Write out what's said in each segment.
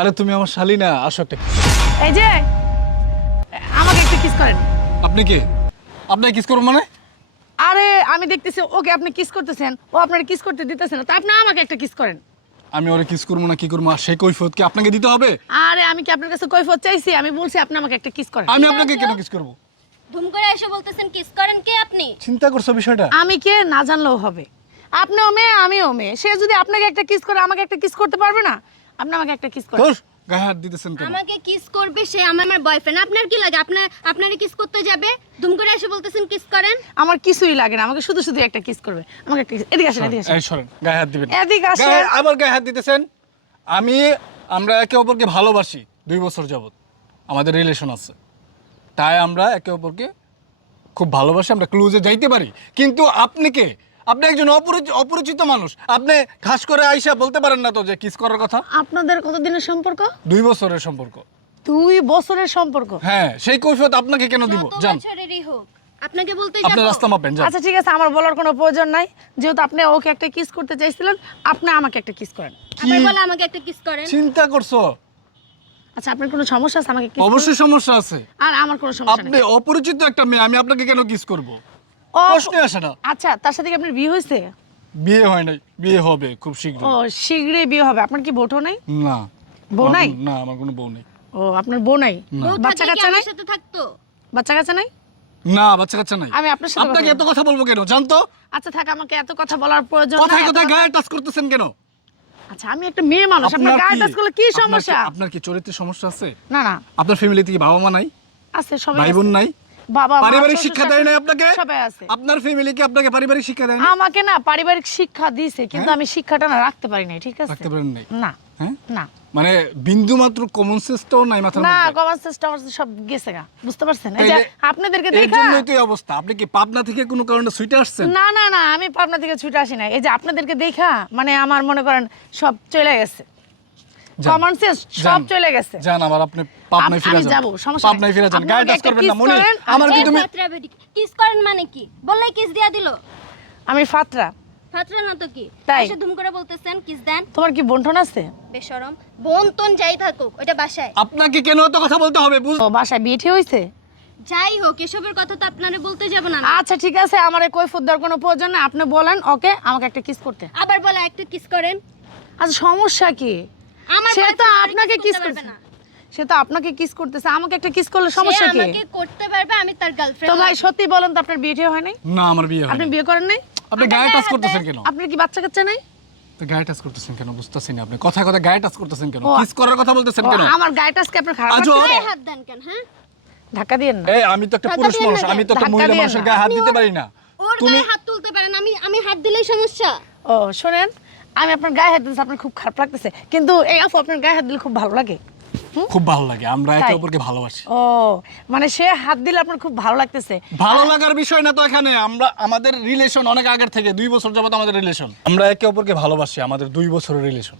আরে তুমি আমার শালি না, আসো একটা kiss। এই যে আমাকে একটা কিস করেন। আপনি কে? আপনাকে কিস করবো মানে? আরে আমি দেখতেছি ওকে আপনি কিস করতেছেন, ও আপনার কিস করতে দিতেছে না, তা আপনি আমাকে একটা কিস করেন। আমি ওরে কিস করবো না কি করবো, আর সেই কৈফিয়ত কি আপনাকে দিতে হবে? আরে আমি কি আপনার কাছে কৈফিয়ত চাইছি? আমি বলছি আপনি আমাকে একটা কিস করেন। আমি আপনাকে কেন কিস করবো? ধুম করে এসে বলতেছেন কিস করেন কে আপনি? চিন্তা করছো বিষয়টা? আমি কে না জানলেও হবে। আপনিও মেয়ে আমিও মেয়ে, সে যদি আপনাকে একটা কিস করে আমাকে একটা কিস করতে পারবে না? আপনি আমাকে একটা কিস করেন। তোর গায়ে হাত দিতেছেন কেন? আমাকে কিস করবে সে আমার বয়ফ্রেন্ড। আপনার কি লাগে? আপনারে কিস করতে যাবে? ধুম করে এসে বলতেছেন কিস করেন। আমার কিছুই লাগে না, আমাকে শুধু শুধু একটা কিস করবে। আমাকে একটা kiss- এদিকে আসেন, এদিকে আসেন, এই সরেন, গায়ে হাত দিবেন না। এদিকে আসেন। আবার গায়ে হাত দিতেছেন। আমরা একে অপরকে ভালোবাসি 2 বছর যাবত, আমাদের রিলেশন আছে, তাই আমরা একে অপরকে খুব ভালোবাসি, আমরা ক্লোজে যাইতে পারি। কিন্তু আপনি কে? আপনি একজন অপরিচিত মানুষ, আপনি খাস করে আইসা বলতে পারেন না তো যে কিস করার কথা? আপনাদের কতদিনের সম্পর্ক? 2 বছরের সম্পর্ক। 2 বছরের সম্পর্ক? হ্যাঁ, সেই কৈফিয়ত আপনাকে কেন দিব? যত জান, বছরেরই হোক আপনাকে বলতে আপনি যাব। রাস্তা মাপেন, যান। আচ্ছা ঠিক আছে, আমার বলার কোনো প্রয়োজন নাই। যেহেতু আপনি ওকে একটা কিস করতে চাইছিলেন, আপনি আমাকে একটা কিস করেন। আবার বলে আমাকে একটা কিস করেন। চিন্তা করছো? আচ্ছা আপনার কোনো সমস্যা আছে আমাকে কিস? অবশ্যই সমস্যা আছে। আর আমার কোনো সমস্যা আপনি নেই। অপরিচিত একটা মেয়ে, আমি আপনাকে কেন কিস করব? প্রশ্নই আসে না। আচ্ছা তার সাথে কি আপনার বিয়ে হয়েছে? বিয়ে হয় নাই, বিয়ে হবে খুব শীঘ্রই। ও শীঘ্রই বিয়ে হবে। আপনার কি বউটো নাই? না। বউ নাই? না, আমার কোনো বউ নেই। ও আপনার বউ নাই? না। বউ বাচ্চা থাকলে কি কাচ্চা নাই? আমার সাথে থাকতো? বাচ্চা কাচ্চা নাই? না, বাচ্চা কাচ্চা নাই। আমি আপনার সাথে আপনাকে কথা এত কথা বলবো কেন জানতো? আচ্ছা থাক, আমাকে এত কথা বলার প্রয়োজন কথায় নাই। কথায় গায়ে টাচ করতেছেন কেন? আচ্ছা আমি একটা মেয়ে মানুষ, আপনার গায়ে টাচ করলে কি সমস্যা? আপনার কি চরিত্রের সমস্যা আছে? না না আপনার ফ্যামিলিতে কি বাবা মা নাই? আছে, সবাই ভাই বোন আছে। নাই? বাবা মা, পারিবারিক শ্বশুর, শিক্ষা দেয় শাশুড়ি, না আপনাকে? সবাই আছে। আপনার ফ্যামিলি কি আপনাকে পারিবারিক শিক্ষা দেয় না? আমাকে না পারিবারিক শিক্ষা দিয়েছে, কিন্তু হ্যাঁ? আমি শিক্ষাটা না রাখতে পারি নাই, ঠিক আছে? রাখতে পারেন নাই? না হ্যাঁ? না মানে বিন্দু মাত্র কমন সেন্সটাও নাই মাথার না, মধ্যে? কমার্স সিস্টেম সব গেছে গা, বুঝতে পারছেন? এই যে তাইলে আপনাদেরকে এর দেখা জন্যই তো এই অবস্থা। আপনি কি পাবনা থেকে কোনো কারণে সুইটে আসছেন? না না না, আমি পাবনা থেকে ছুটে আসি না। এই যে আপনাদেরকে দেখা মানে আমার মনে করেন সব চলে গেছে, যান, কমন সেন্স সব যান, চলে গেছে। যান, আবার আপনি পাবনায় ফিরে আমি যান। যাবো, সমস্যা পাবনায় ফিরে যান, আপনি গায়ে আমাকে টাচ একটা করবেন না kiss মনি। করেন, আমার কি এই তুমি ফাতরা বেটি কিস করেন মানে কি? বললেই কিস দিয়া দিল। আমি ফাতরা? ফাতরা না তো কি? তাই? এসে ধুম করে বলতেছেন কিস দেন। তোমার কি বন্টন আছে? বেশরম বোন তোন যাই থাকুক ওটা বাসায়। আপনাকে কেন এত কথা বলতে হবে? ও বাসায় বিয়ে ঠিক হয়েছে? যাই হোক এসবের কথা তো আপনারে বলতে যাব না আমি। আচ্ছা ঠিক আছে, আমার এই কৈফিয়ত দেওয়ার কোনো প্রয়োজন নেই। আপনি বলেন ওকে আমাকে একটা কিস করতে। আবার বলে একটা কিস করেন। আচ্ছা সমস্যা কি? আমার সে তো boyfriend আপনাকে kiss কিস করতে পারবে করছে না। সে তো আপনাকে কিস করতেছে, আমাকে একটা কিস করলে সে সমস্যা কি? আমাকে করতে পারবে, আমি তার তো গার্লফ্রেন্ড। ভাই সত্যি বলেন তো, আপনার বিয়ে ঠিক হয় নাই? না, আমার বিয়ে আপনি হয়নি। বিয়ে করেন নাই? আপনি গায়ে টাচ করতেছেন কেন? আপনার কি বাচ্চা কাচ্চা নাই? তো গায়ে টাচ করতেছেন কেন বুঝতেছি না। আপনি কথায় কথায় গায়ে টাচ করতেছেন কেন? ও, কিস করার কথা বলতেছেন ও, কেন? আমার গায়ে টাচকে আপনার খারাপ আজও- লাগছে? গায়ে হাত দেন কেন? হ্যাঁ, ধাক্কা দিয়েন না। এই আমি তো একটা ধাক্কা পুরুষ দিয়েন মানুষ, না আমি তো একটা ধাক্কা মহিলা দিয়েন মানুষের না। গায়ে হাত দিতে পারি না। ওর তুমি গায়ে হাত তুলতে পারেন, আমি হাত দিলেই সমস্যা। ও শোনেন, আমি আপনার গায়ে হাত দিতেছি, আপনার খুব খারাপ লাগতেছে, কিন্তু এই আপু আপনার গায়ে হাত দিলে খুব ভালো লাগে। খুব ভালো লাগে, আমরা একে তাই? অপরকে ভালোবাসি। ও মানে সে হাত দিলে আপনার খুব ভালো লাগতেছে। ভালো লাগার বিষয় না তো এখানে। আমাদের রিলেশন অনেক আগের থেকে, 2 বছর যাবত আমাদের রিলেশন। আমরা একে অপরকে ভালোবাসি, আমাদের 2 বছরের রিলেশন।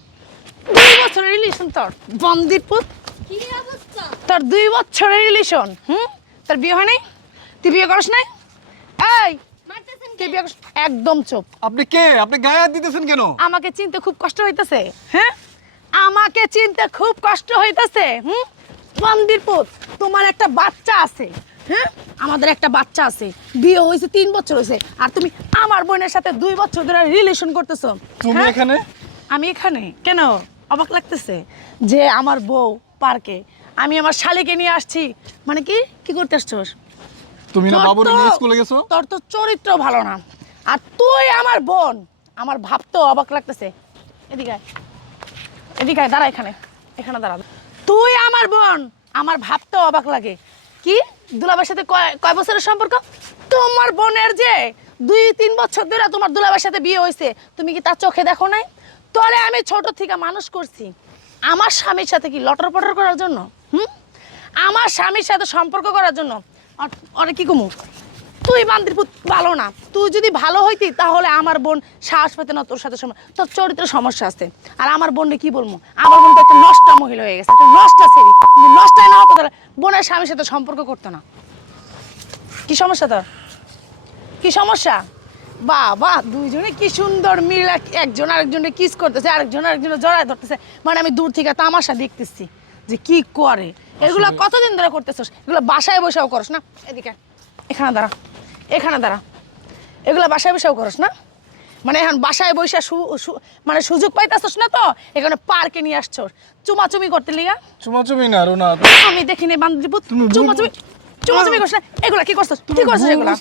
2 বছরের রিলেশন তোর বন্দিপুত? কি অবস্থা? তোর 2 বছরের রিলেশন? তোর বিয়ে হয় নাই? তুই বিয়ে করিস নাই? এই মারতেছেন তুই কে? বিয়ে করিস? একদম চুপ। আপনি কে? আপনি গায়ে হাত দিতেছেন কেন? আমাকে চিনতে খুব কষ্ট হইতাছে, হ্যাঁ? আমাকে চিনতে খুব কষ্ট হইতাছে। বন্দিপুত, তোমার একটা বাচ্চা আছে, হ্যাঁ? আমাদের একটা বাচ্চা আছে, বিয়ে হয়েছে 3 বছর হয়েছে, আর তুমি আমার বোনের সাথে 2 বছর ধরে রিলেশন করতেছো। তুমি হ্যাঁ? এখানে? আমি এখানে কেন? অবাক লাগতেছে যে আমার বউ পার্কে, আমি আমার শালিকে নিয়ে আসছি। মানে কি কি করতে আসছোস? তুমি না তোর বাবুর তো- নিয়ে স্কুলে গেছো? তোর তো চরিত্র ভালো না, আর তুই আমার বোন, আমার ভাবতেও অবাক লাগতেছে। এদিকে আয়। এদিকে আয়, দাঁড়া এখানে, এখানে দাঁড়া। তুই আমার বোন, আমার ভাবতেও অবাক লাগে। কি দুলাভাইয়ের সাথে কয় বছরের সম্পর্ক? তোমার বোনের যে 2-3 বছর ধরে তোমার দুলাভাইয়ের সাথে বিয়ে হয়েছে, তুমি কি তার চোখে দেখো নাই? তোরে আমি ছোট থেকে মানুষ করছি আমার স্বামীর সাথে কি লটর পটর করার জন্য? আমার স্বামীর সাথে সম্পর্ক করার জন্য? আর কি কমু? তুই বান্দিরপুত ভালো না। তুই যদি ভালো হইতি তাহলে আমার বোন সাহস পেতে না তোর সাথে। তোর চরিত্রের সমস্যা আছে। আর আমার বোনকে কি বলবো? আমার বোন তো একটা নষ্টা মহিলা হয়ে গেছে, একটা নষ্টা ছেলে। নষ্টাই না হতো তাহলে বোনের স্বামীর সাথে সম্পর্ক করতো না। কি সমস্যা তোর? কি সমস্যা? বাবা দুইজনে কি সুন্দর মিল, একজন আরেকজনে কিস করতেছে, আরেকজন আরেকজনে জড়ায় ধরতেছে, মানে আমি দূর থেকে তামাশা দেখতেছি যে কি করে। এগুলা কতদিন ধরে করতেছস? এগুলো বাসায় বসেও করস না? এদিকে এখানে দাঁড়া, এখানে দাঁড়া। এগুলো বাসায় বসেও করস না? মানে এখন বাসায় বসে মানে সুযোগ পাইতেছস না, তো এখানে পার্কে নিয়ে আসছস চুমাচুমি করতে লিগা। চুমাচুমি না রুনা, আমি দেখিনি বান্ধবী চুমাচুমি চুমাচুমি করছ না। এগুলা কি করছস? কি করছস এগুলা?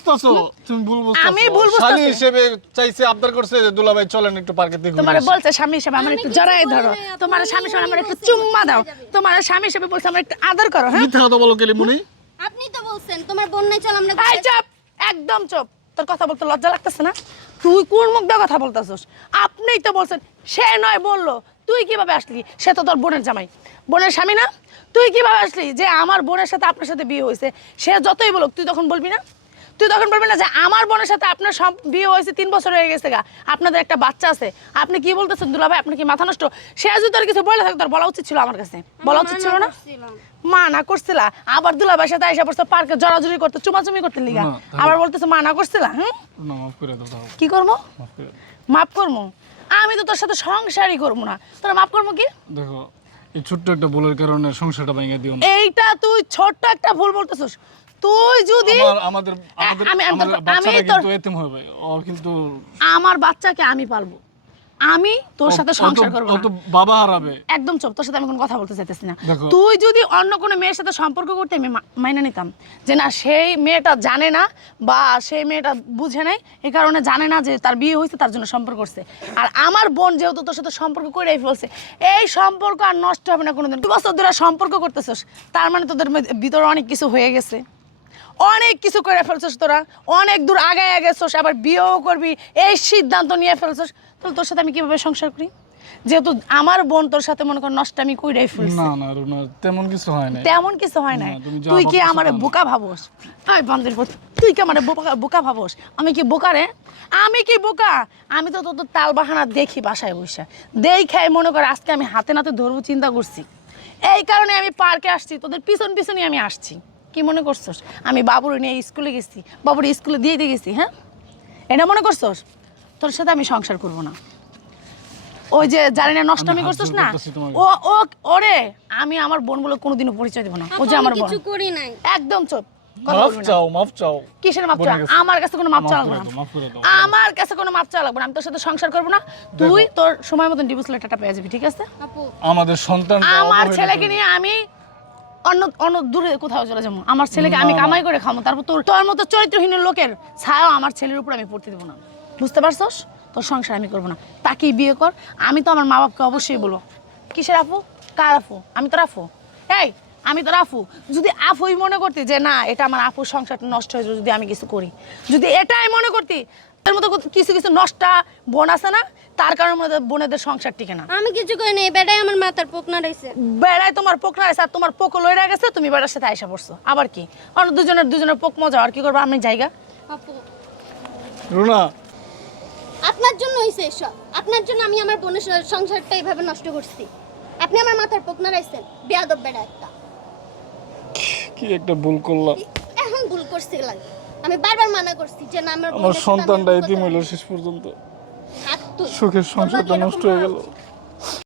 তুমি ভুল বুঝতাছো। আমি ভুল বুঝতাছি। শালি হিসেবে চাইছে, আবদার করছে যে দুলাভাই চলেন একটু পার্কে ঘুরে তোমার আসি। বলছে স্বামী হিসেবে আমার একটু জড়াই ধরো, তোমার স্বামী হিসেবে আমার একটু চুম্মা দাও, তোমার স্বামী হিসেবে বলছে আমার একটু আদর করো। হ্যাঁ মিথ্যা কথা বলো কেলি মুনি। আপনি তো বলছেন তোমার বোন নাই, চল আমরা এই চুপ, একদম চুপ। তোর কথা বলতে লজ্জা লাগতেছে না? তুই কোন মুখ দিয়ে কথা বলতেছস? আপনিই তো বলছেন। সে নয় বললো, তুই কিভাবে আসলি? সে তো তোর বোনের জামাই, বোনের স্বামী না? তুই কিভাবে আসলি যে আমার বোনের সাথে আপনার সাথে বিয়ে হয়েছে? সে যতই বলুক তুই তখন বলবি না? তুই তখন বলবি না যে আমার বোনের সাথে আপনার বিয়ে হয়েছে 3 বছর হয়ে গেছে গা, আপনাদের একটা বাচ্চা আছে? আপনি কি বলতেছেন দুলাভাই? আপনি কি মাথা নষ্ট? সে যদি তোর কিছু বলে থাকে তোর বলা উচিত ছিল আমার কাছে, বলা উচিত ছিল না? মানা করছিলা, আবার দুলাভাইয়ের সাথে আইসা পড়ছে পার্কে জড়াজড়ি করতে, চুমাচুমি করতে লিগা, না, তাহলে- আবার বলতেছে মানা করছিলা। হুম, রুনা মাফ করে দাও, দাও কি করবো? মাফ করে দাও। মাফ করবো? আমি তো তোর সাথে সংসারই করবো না, তোরা মাফ করবো কি? দেখো এই ছোট্ট একটা ভুলের কারণে সংসারটা ভেঙে দিও না। এইটা তুই ছোট্ট একটা ভুল বলতেছিস। তুই যদি আমাদের আমি বাচ্চাটা তোর কিন্তু এতিম হবে, ও কিন্তু আমার বাচ্চাকে আমি পালবো, আমি তোর সাথে সংসার করবো ও না। তো বাবা হারাবে। একদম চুপ, তোর সাথে আমি কোনো কথা বলতে চাইতেছি না। দেখো। তুই যদি অন্য কোনো মেয়ের সাথে সম্পর্ক করতে আমি মাইনে নিতাম, যে না সেই মেয়েটা জানে না বা সেই মেয়েটা বুঝে নাই, এই কারণে জানে না যে তার বিয়ে হয়েছে, তার জন্য সম্পর্ক করছে। আর আমার বোন যেহেতু তোর সাথে সম্পর্ক করেই ফেলছে, এই সম্পর্ক আর নষ্ট হবে না কোনোদিন। 2 বছর ধরে সম্পর্ক করতেছিস, তার মানে তোদের ভিতরে অনেক কিছু হয়ে গেছে, অনেক কিছু করে ফেলছিস তোরা, অনেক দূর আগায় গেছিস, আবার বিয়েও করবি এই সিদ্ধান্ত নিয়ে ফেলছিস। তাহলে তোর সাথে আমি কিভাবে সংসার করি? যেহেতু আমার বোন তোর সাথে মনে কর নষ্টামি কইরাই ফেলছে। না না রুনা, তেমন কিছু হয় না। তেমন কিছু হয় না। না, তুমি যা তুই কি ভাবতেছো আমারে তা না। বোকা ভাবস? এই বান্দির পুত, তুই কি আমারে বোকা ভাবস? আমি কি বোকা রে? আমি কি বোকা? আমি তো তোর তাল বাহানা দেখি বাসায় বসে, দেখাই মনে কর আজকে আমি হাতে নাতে ধরবো চিন্তা করছি। এই কারণে আমি পার্কে আসছি, তোদের পিছন পিছনই আমি আসছি। কি মনে করছস আমি বাবুর নিয়ে স্কুলে গেছি, বাবুর স্কুলে দিয়ে গেছি? হ্যাঁ, এটা মনে করছস? তোর সাথে আমি সংসার করব না। ওই যে জানি না নষ্টামি হাত করছস জোর না, করতেছি তোমাকে। ও ওরে আমি আমার বোন বলে কোনোদিনও পরিচয় দেব না। ও যে আমার বোন। কিছু করি নাই। একদম চুপ, কথা মাফ বলবি না। চাও, মাফ চাও। কিসের মাপ চাও? বোনের কাছে। আমার কাছে কোনো মাপ মাফ চাওয়া করে লাগবে দাও, না। মাফ করে দাও। আমার কাছে কোনো মাপ চাওয়া লাগবে না। আমি তোর সাথে সংসার করব না। তুই তোর সময় মতন ডিভোর্স লেটারটা পেয়ে যাবি, ঠিক আছে? আপু আমাদের সন্তান আমার ছেলেকে নিয়ে আমি অন্য অন্য দূরে কোথাও চলে যাবো। আমার ছেলেকে আমি কামাই করে খাবো, তারপর তোর মতো চরিত্রহীন লোকের ছায়া আমার ছেলের উপর আমি পড়তে দেবো না। বুঝতে পারছস? তোর সংসার আমি করবো না। তাকেই বিয়ে কর। আমি তো আমার মা বাপকে অবশ্যই বলবো। কিসের আপু? কার আপু? আমি তোর আপু? এই আমি তোর আপু। যদি আফুই মনে করতি যে না এটা আমার আপুর সংসারটা নষ্ট হয়ে যাবে যদি আমি কিছু করি, যদি এটাই মনে করতি, এর মতো কিছু কিছু নষ্টা বোন আছে না, তার কারণে বোনেদের সংসার টিকে না। আমি কিছু করি নাই, বেটাই আমার মাথার পোকনা রইছে। বেড়ায় তোমার পোক না আর তোমার পোক লইরা গেছে, তুমি বেড়ার সাথে আইসা পড়ছো। আবার কি অন্য দুজনের পোক মজা, আর কি করবো আমি জায়গা। আপু রুনা, আপনার জন্য হইছে এসব, আপনার জন্য আমি আমার বোনের সংসারটা এইভাবে নষ্ট করছি। আপনি আমার মাথার পোকনা রইছেন, বেয়াদব বেড়া একটা। কি একটা ভুল করলাম। এখন ভুল করছি লাগে, আমি বারবার মানা করছি যে না আমার আমার বোনের সাথে আমি সন্তানটা এরকম এতিম কথা হইল বলবো না। শেষ পর্যন্ত, হাত তুল। সুখের তোর সংসারটা লগে নষ্ট এরকম হয়ে গেল। করা উচিত।